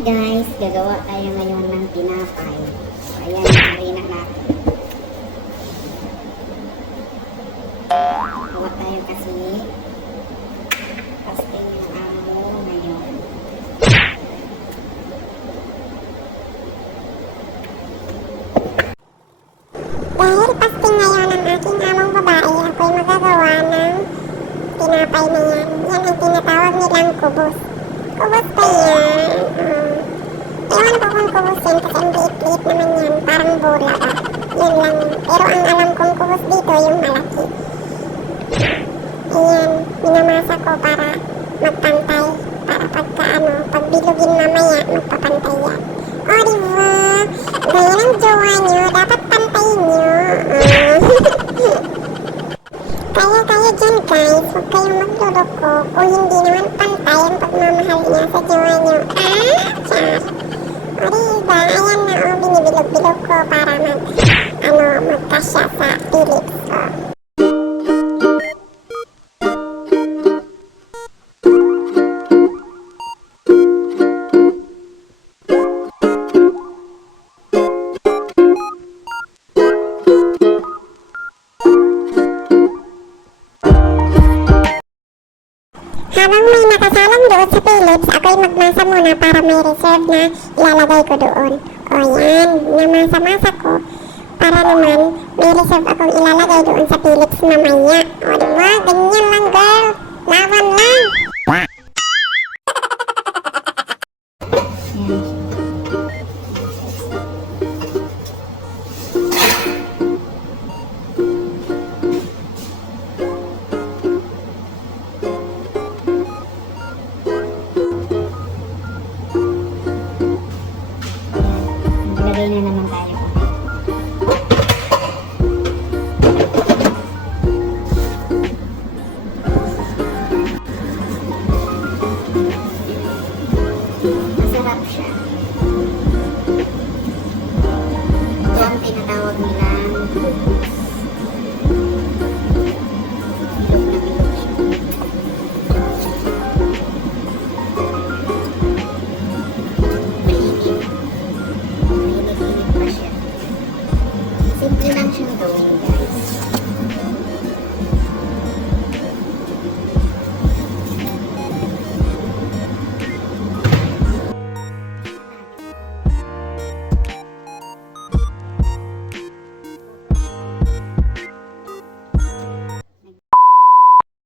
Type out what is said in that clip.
guys, gagawa tayo ngayon ng tinapay. So, ayan, harina natin. Gawa tayo kasi pasting yung amo ngayon. Dahil pasting ngayon ang aking among babae, ako'y magagawa ng tinapay na yan. Yan ang tinatawag nilang kubos. Kubos pa yan. Ewan ko kung kubos yan kasi ang liit-liit naman yan. Parang bola. Yun lang. Pero ang alam kong kubos dito yung malaki. Ayan. Minamasa ko para magpantay. Para pag bilugin mamaya, magpapantay yan. O, diba? Gaya ng jowa nyo. Dapat pantayin nyo. Kaya dyan guys, huwag kayong magluloko kung hindi naman pantay ang pagmamahal niya sa jowa nyo. Char. O diba, ayan na binibilog-bilog ko para magkasya sa Philips. Habang may nakasalang doon sa Philips, ako'y magmasa muna para may reserve na ilalagay ko doon. O yan, namasa-masa ko para naman may reserve akong ilalagay doon sa Philips mamaya. O diba, ganyan lang girl.